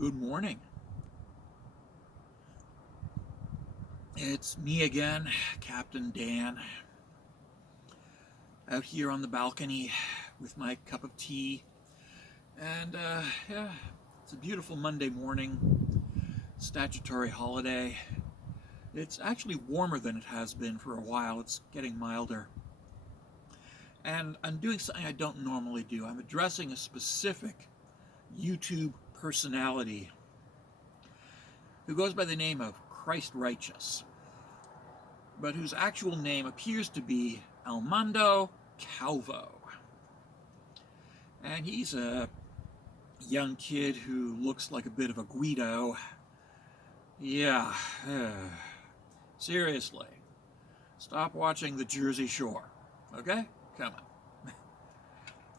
Good morning. It's me again, Captain Dan, out here on the balcony with my cup of tea. And yeah, it's a beautiful Monday morning, statutory holiday. It's actually warmer than it has been for a while. It's getting milder. And I'm doing something I don't normally do. I'm addressing a specific YouTube personality who goes by the name of ChristRighteous, but whose actual name appears to be Almando Calvo. And he's a young kid who looks like a bit of a Guido. Yeah, seriously, stop watching the Jersey Shore, okay? Come on.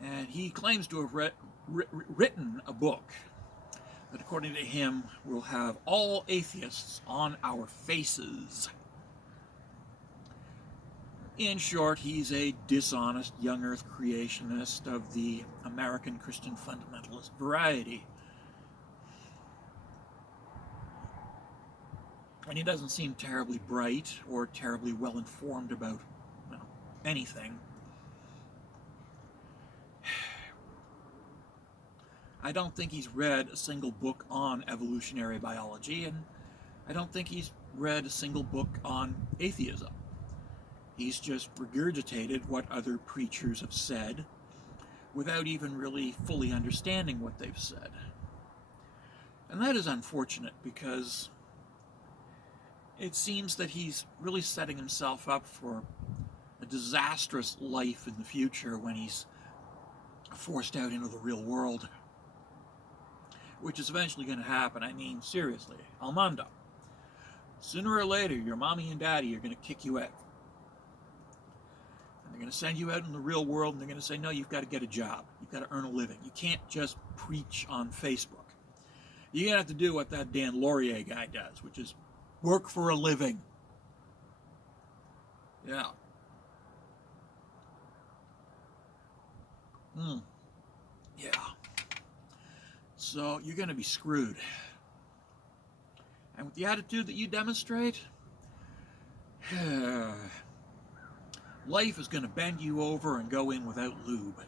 And he claims to have written a book that, according to him, will have all atheists on our faces. In short, he's a dishonest young earth creationist of the American Christian fundamentalist variety. And he doesn't seem terribly bright or terribly well informed about, well, anything. I don't think he's read a single book on evolutionary biology, and I don't think he's read a single book on atheism. He's just regurgitated what other preachers have said without even really fully understanding what they've said. And that is unfortunate because it seems that he's really setting himself up for a disastrous life in the future when he's forced out into the real world, which is eventually going to happen. I mean, seriously, Almando, sooner or later, your mommy and daddy are going to kick you out. And they're going to send you out in the real world, and they're going to say, no, you've got to get a job. You've got to earn a living. You can't just preach on Facebook. You're going to have to do what that Dan Laurier guy does, which is work for a living. Yeah. Yeah. So you're going to be screwed. And with the attitude that you demonstrate, life is going to bend you over and go in without lube.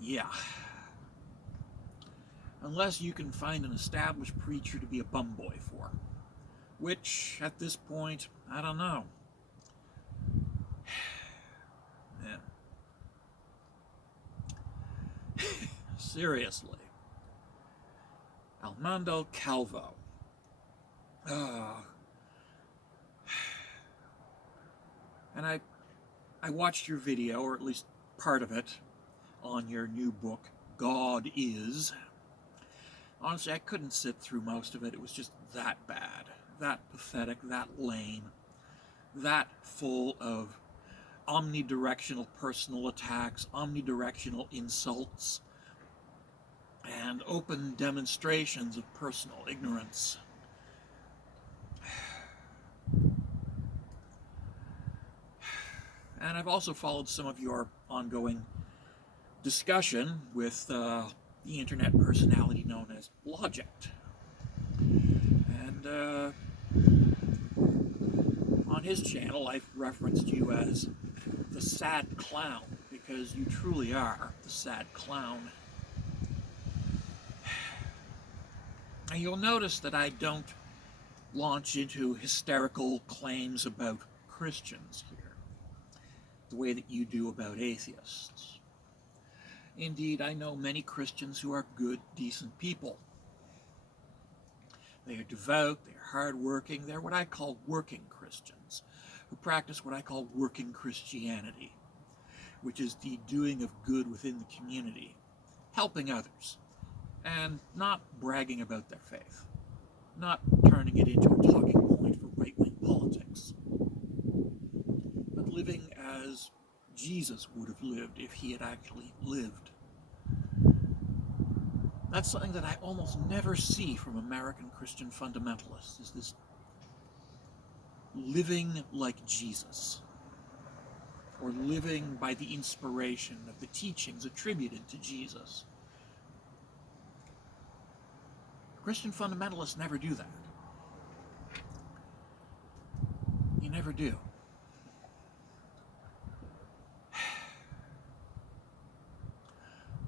Yeah. Unless you can find an established preacher to be a bum boy for. Which, at this point, I don't know. Yeah. Seriously. Almando Calvo. And I watched your video, or at least part of it, on your new book, God Is. Honestly, I couldn't sit through most of it. It was just that bad, that pathetic, that lame, that full of omnidirectional personal attacks, omnidirectional insults, and open demonstrations of personal ignorance. And I've also followed some of your ongoing discussion with the internet personality known as Logic. And on his channel, I've referenced you as the sad clown, because you truly are the sad clown. And you'll notice that I don't launch into hysterical claims about Christians here, the way that you do about atheists. Indeed, I know many Christians who are good, decent people. They are devout, they are hardworking, they're what I call working Christians, who practice what I call working Christianity, which is the doing of good within the community, helping others, and not bragging about their faith, not turning it into a talking point for right-wing politics, but living as Jesus would have lived if he had actually lived. That's something that I almost never see from American Christian fundamentalists, is this living like Jesus, or living by the inspiration of the teachings attributed to Jesus. Christian fundamentalists never do that. You never do.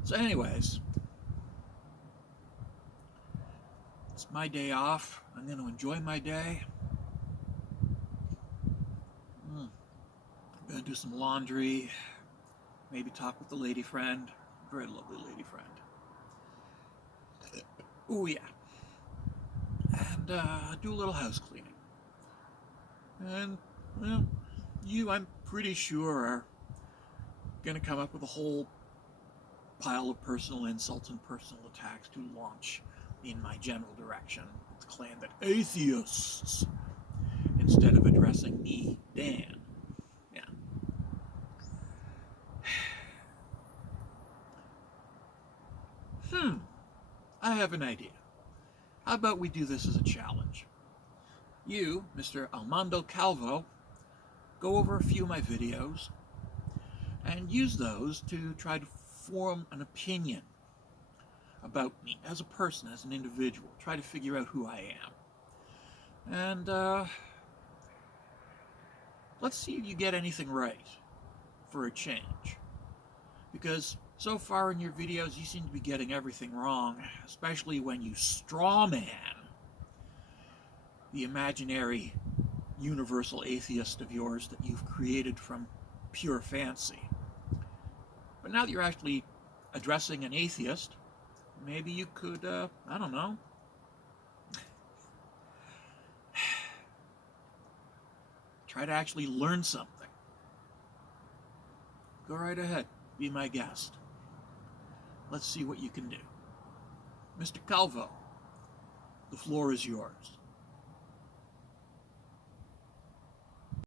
So anyways, it's my day off. I'm going to enjoy my day. I'm going to do some laundry, maybe talk with the lady friend, very lovely lady friend. Oh yeah. And do a little house cleaning. And, well, you, I'm pretty sure, are going to come up with a whole pile of personal insults and personal attacks to launch in my general direction. To claim that atheists, instead of addressing me, Dan. Yeah. I have an idea. How about we do this as a challenge? You, Mr. Almando Calvo, go over a few of my videos and use those to try to form an opinion about me as a person, as an individual. Try to figure out who I am. And let's see if you get anything right for a change. Because so far in your videos, you seem to be getting everything wrong, especially when you strawman the imaginary universal atheist of yours that you've created from pure fancy. But now that you're actually addressing an atheist, maybe you could, I don't know, try to actually learn something. Go right ahead. Be my guest. Let's see what you can do. Mr. Calvo, the floor is yours.